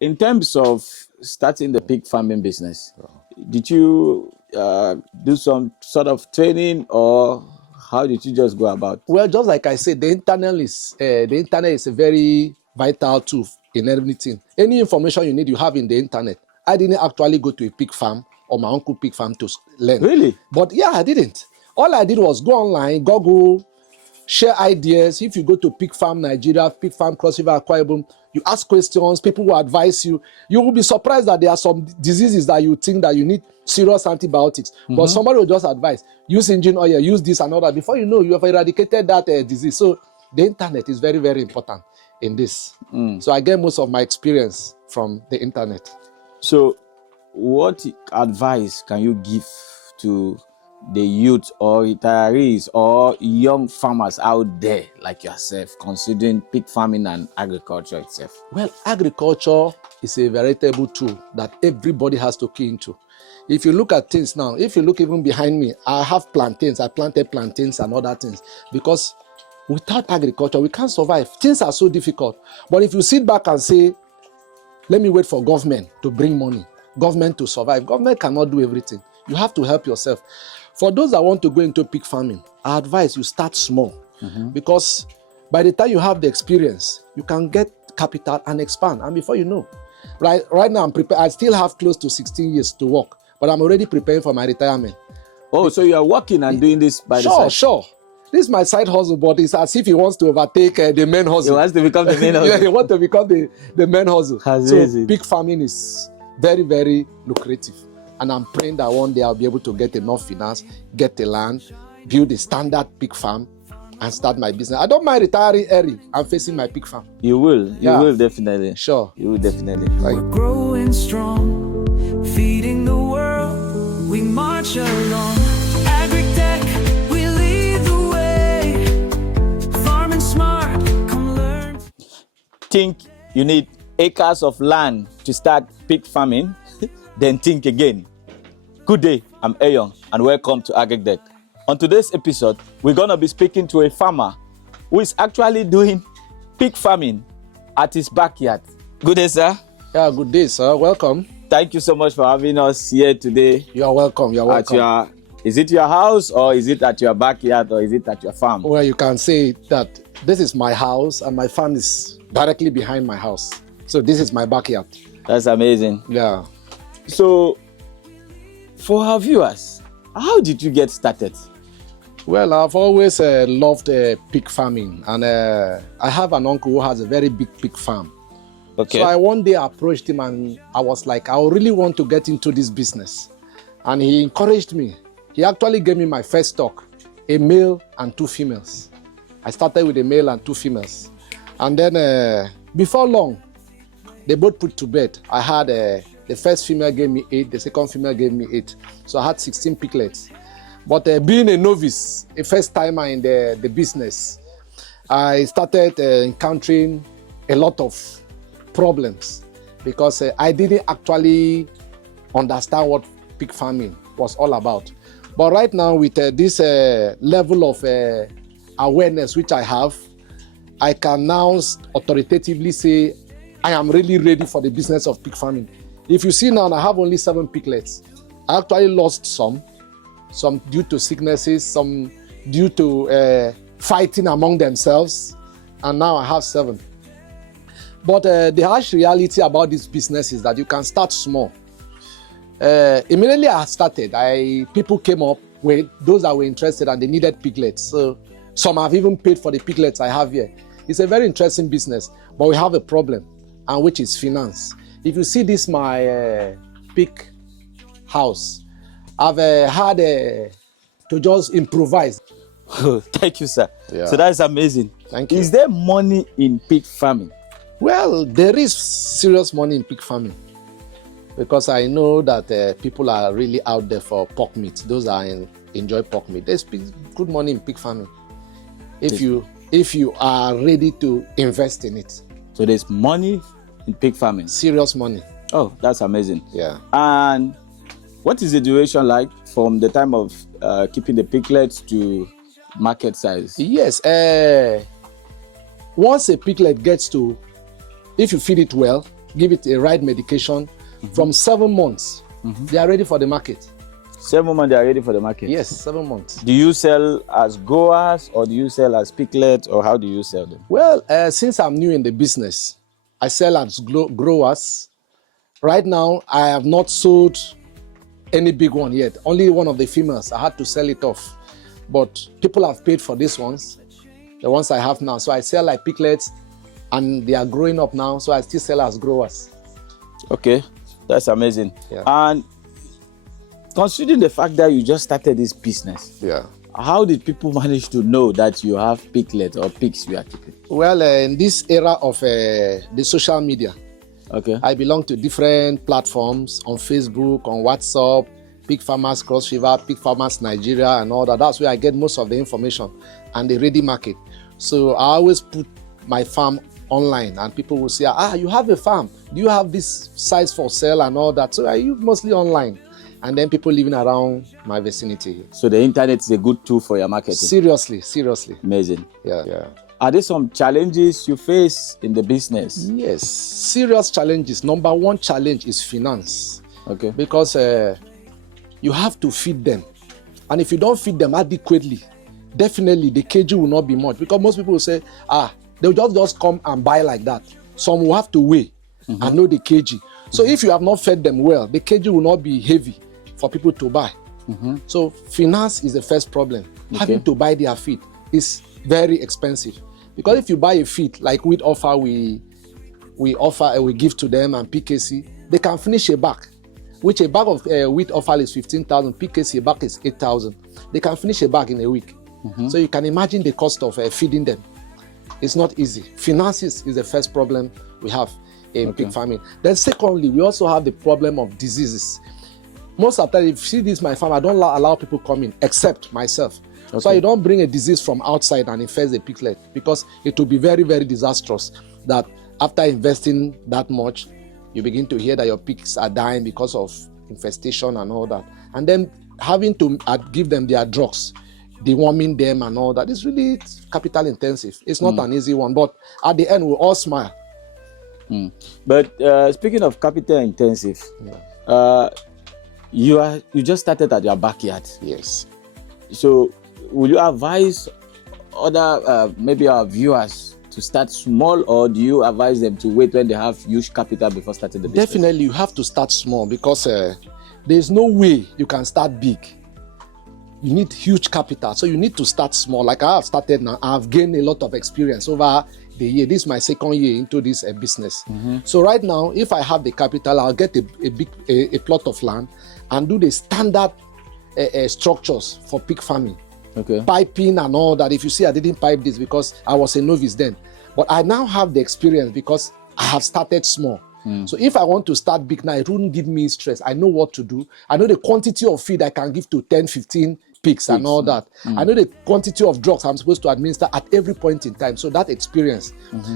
In terms of starting the pig farming business, did you do some sort of training, or how did you just go about? Well, just like I said, the internet is a very vital tool in everything. Any information you need, you have in the internet. I didn't actually go to a pig farm or my uncle pig farm to learn. Really? But yeah, I didn't. All I did was go online, Google, share ideas. If you go to Pig Farm Nigeria, Pig Farm Cross River, Akwa Ibom, you ask questions, people will advise you. You will be surprised that there are some diseases that you think that you need serious antibiotics. But somebody will just advise, use engine oil, use this and all that. Before you know, you have eradicated that disease. So the internet is very, very important in this. So I get most of my experience from the internet. So what advice can you give to the youth or retirees or young farmers out there like yourself considering pig farming and agriculture itself? Well, agriculture is a veritable tool that everybody has to key into. If you look at things now, if you look even behind me, I have plantains. I planted plantains and other things because without agriculture, we can't survive. Things are so difficult. But if you sit back and say, let me wait for government to bring money, government to survive, government cannot do everything. You have to help yourself. For those that want to go into pig farming, I advise you start small because by the time you have the experience, you can get capital and expand. And before you know, right now I'm prepared. I still have close to 16 years to work, but I'm already preparing for my retirement. Oh, so you are working and doing this by the side? Sure. This is my side hustle, but it's as if he wants to overtake the main hustle. He wants to become the main hustle. Yeah, he wants to become the main hustle. So pig farming is very, very lucrative. And I'm praying that one day I'll be able to get enough finance, get the land, build a standard pig farm, and start my business. I don't mind retiring early. I'm facing my pig farm. You will. You will definitely. Sure. You will definitely. We're growing strong, feeding the world. We march along. AGRICDECK, we lead the way. Farming smart, come learn. Think you need acres of land to start pig farming? Then think again. Good day, I'm Ayon, and welcome to AGRICDECK. On today's episode, we're going to be speaking to a farmer who is actually doing pig farming at his backyard. Good day, sir. Yeah, good day, sir. Welcome. Thank you so much for having us here today. You're welcome. You're welcome. Is it your house, or is it at your backyard, or is it at your farm? Well, you can say that this is my house and my farm is directly behind my house. So this is my backyard. That's amazing. Yeah. So, for our viewers, how did you get started? Well, I've always loved pig farming, and I have an uncle who has a very big pig farm. Okay. So I one day approached him and I was like, I really want to get into this business. And he encouraged me. He actually gave me my first stock, a male and 2 females. I started with a male and 2 females. And then before long, they both put to bed. I had the first female gave me 8, the second female gave me 8. So I had 16 piglets. But being a novice, a first timer in the business, I started encountering a lot of problems because I didn't actually understand what pig farming was all about. But right now, with this level of awareness which I have, I can now authoritatively say I am really ready for the business of pig farming. If you see now, I have only 7 piglets. I actually lost some due to sicknesses, some due to fighting among themselves, and now I have 7. But the harsh reality about this business is that you can start small. Immediately I started, people came up with those that were interested and they needed piglets. So some have even paid for the piglets I have here. It's a very interesting business, but we have a problem, and which is finance. If you see this, my pig house, I've had to just improvise. Thank you, sir. Yeah. So that's amazing. Thank you. Is there money in pig farming? Well, there is serious money in pig farming because I know that people are really out there for pork meat. Those that enjoy pork meat, there's good money in pig farming if you are ready to invest in it. So there's money in pig farming. Serious money. Oh, that's amazing. Yeah. And what is the duration like from the time of keeping the piglets to market size? Yes. Once a piglet gets to, if you feed it well, give it a right medication, from 7 months, they are ready for the market. 7 months, they are ready for the market? Yes, 7 months. Do you sell as growers or do you sell as picklets, or how do you sell them? Well, since I'm new in the business, I sell as growers. Right now, I have not sold any big one yet. Only one of the females. I had to sell it off. But people have paid for these ones, the ones I have now. So I sell like picklets, and they are growing up now. So I still sell as growers. Okay, that's amazing. Yeah. And considering the fact that you just started this business, how did people manage to know that you have picklets or pigs you are keeping? Well, in this era of the social media, I belong to different platforms on Facebook, on WhatsApp, Pig Farmers Cross River, Pig Farmers Nigeria, and all that. That's where I get most of the information and the ready market. So I always put my farm online, and people will say, you have a farm. Do you have this size for sale and all that? So I use mostly online. And then people living around my vicinity. So the internet is a good tool for your marketing? Seriously. Amazing. Yeah. Are there some challenges you face in the business? Yes, serious challenges. Number one challenge is finance. Okay. Because you have to feed them. And if you don't feed them adequately, definitely the kg will not be much. Because most people will say, they'll just come and buy like that. Some will have to weigh and know the kg. So if you have not fed them well, the kg will not be heavy for people to buy. So finance is the first problem. Having to buy their feed is very expensive. Because if you buy a feed, like wheat offer, we give to them, and PKC, they can finish a bag, which a bag of wheat offer is 15,000, PKC a bag is 8,000. They can finish a bag in a week. So you can imagine the cost of feeding them. It's not easy. Finances is the first problem we have in pig farming. Then secondly, we also have the problem of diseases. Most of the time, if you see this, my farm, I don't allow people come in except myself. So I don't bring a disease from outside and infest the piglet, because it will be very, very disastrous that after investing that much, you begin to hear that your pigs are dying because of infestation and all that. And then having to give them their drugs, deworming them and all that, is really capital intensive. It's not an easy one, but at the end, we'll all smile. But speaking of capital intensive, you just started at your backyard. Yes. So will you advise other maybe our viewers to start small, or do you advise them to wait when they have huge capital before starting the business? Definitely, you have to start small, because there's no way you can start big. You need huge capital, so you need to start small. Like I have started now, I've gained a lot of experience over the year. This is my second year into this business. So right now, if I have the capital, I'll get a plot of land and do the standard structures for pig farming. Piping and all that. If you see, I didn't pipe this because I was a novice then. But I now have the experience because I have started small. So if I want to start big now, it wouldn't give me stress. I know what to do. I know the quantity of feed I can give to 10, 15 pigs and all that. I know the quantity of drugs I'm supposed to administer at every point in time. So that experience,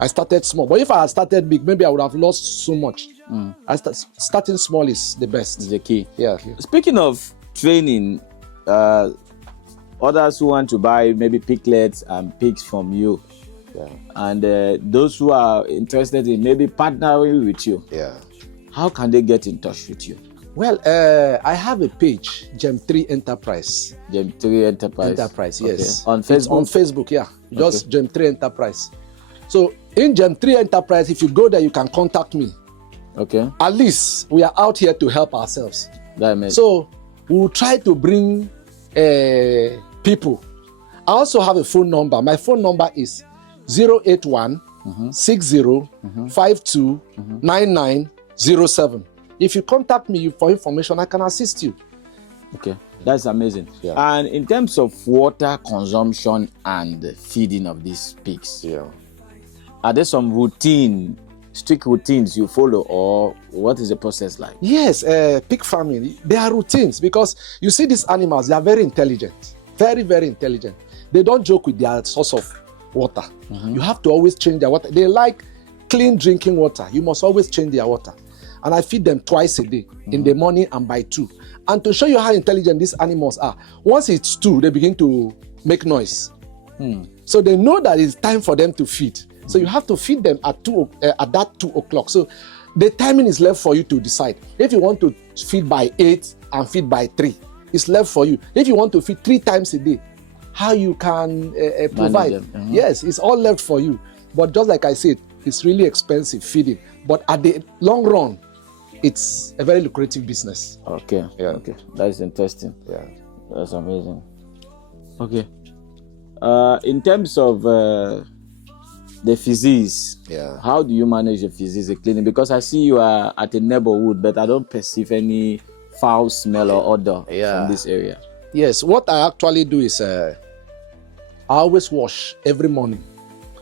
I started small. But if I had started big, maybe I would have lost so much. Starting small is the best. Is the key. Yeah. Speaking of training, others who want to buy maybe piglets and pigs from you, and those who are interested in maybe partnering with you, how can they get in touch with you? Well, I have a page, Gem3 Enterprise. Gem3 Enterprise. Yes. On Facebook? It's on Facebook, just Gem3 Enterprise. So in Gem3 Enterprise, if you go there, you can contact me. At least we are out here to help ourselves. So we'll try to bring people. I also have a phone number. My phone number is 081 60 52 9907. If you contact me for information, I can assist you. That's amazing. And in terms of water consumption and feeding of these pigs, are there some strict routines you follow, or what is the process like? Yes, pig farming, there are routines, because you see these animals, they are very intelligent, very, very intelligent. They don't joke with their source of water. You have to always change their water. They like clean drinking water. You must always change their water. And I feed them twice a day, in the morning and by 2. And to show you how intelligent these animals are, once it's 2, they begin to make noise. So they know that it's time for them to feed. So you have to feed them at that 2 o'clock. So the timing is left for you to decide. If you want to feed by 8 and feed by 3, it's left for you. If you want to feed 3 times a day, how you can provide. Mm-hmm. Yes, it's all left for you. But just like I said, it's really expensive feeding. But at the long run, it's a very lucrative business. Okay. Yeah. Okay. That is interesting. Yeah. That's amazing. Okay. In terms of the physiques, Yeah. how do you manage the physiques, the cleaning? Because I see you are at a neighborhood, but I don't perceive any foul smell or odor Yeah. from this area. Yes, what I actually do is I always wash every morning.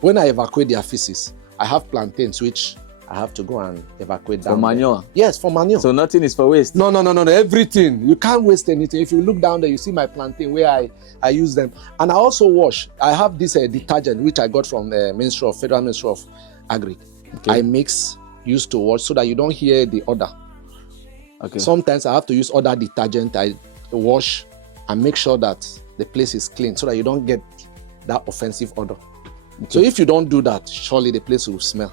When I evacuate their feces, I have plantains which I have to go and evacuate For down manure? there. Yes, for manure. So nothing is for waste? No, everything. You can't waste anything. If you look down there, you see my plantain where I use them. And I also wash. I have this detergent which I got from the Federal Ministry of Agri. Okay. I mix, used to wash so that you don't hear the odor. Okay. Sometimes I have to use other detergent. I wash and make sure that the place is clean so that you don't get that offensive odor. Okay. So if you don't do that, surely the place will smell.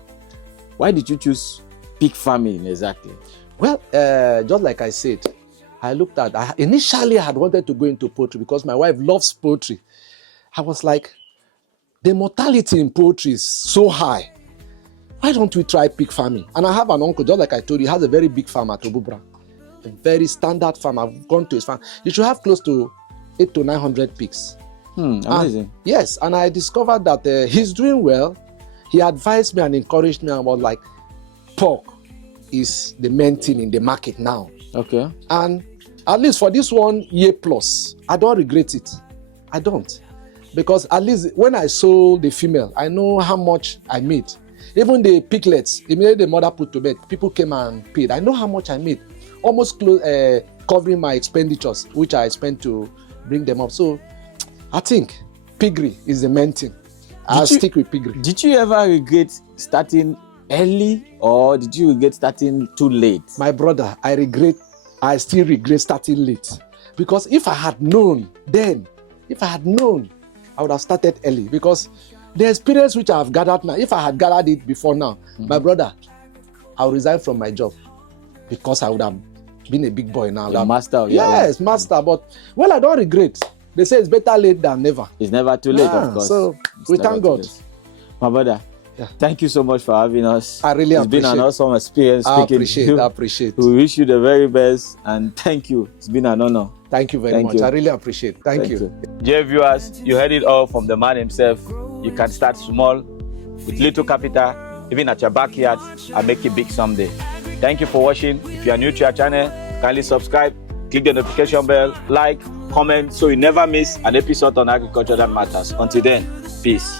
Why did you choose pig farming exactly? Well, just like I said, I looked at, initially I had wanted to go into poultry because my wife loves poultry. I was like, the mortality in poultry is so high. Why don't we try pig farming? And I have an uncle, just like I told you, he has a very big farm at Obubra. A very standard farm. I've gone to his farm. You should have close to 800 to 900 pigs. Amazing. Yes, and I discovered that he's doing well. He advised me and encouraged me about like pork is the main thing in the market now. Okay. And at least for this 1 year plus, I don't regret it. I don't. Because at least when I sold the female, I know how much I made. Even the piglets, immediately the mother put to bed, people came and paid. I know how much I made. Almost covering my expenditures, which I spent to bring them up. So I think piggery is the main thing. I'll stick with piggery. Did you ever regret starting early or did you regret starting too late? My brother, I still regret starting late. Because if I had known then, I would have started early. Because the experience which I have gathered now, if I had gathered it before now, my brother, I would resign from my job. Because I would have been a big boy now. Master. Yes, master. But, well, I don't regret. They say it's better late than never. It's never too late, of course. So, we thank God. My brother, thank you so much for having us. I really appreciate it. It's been an awesome experience speaking to you. I appreciate. We wish you the very best and thank you. It's been an honor. Thank you very much. I really appreciate it. Thank you. Dear viewers, you heard it all from the man himself. You can start small with little capital, even at your backyard, and make it big someday. Thank you for watching. If you are new to our channel, kindly subscribe, click the notification bell, like, comment, so you never miss an episode on agriculture that matters. Until then, peace.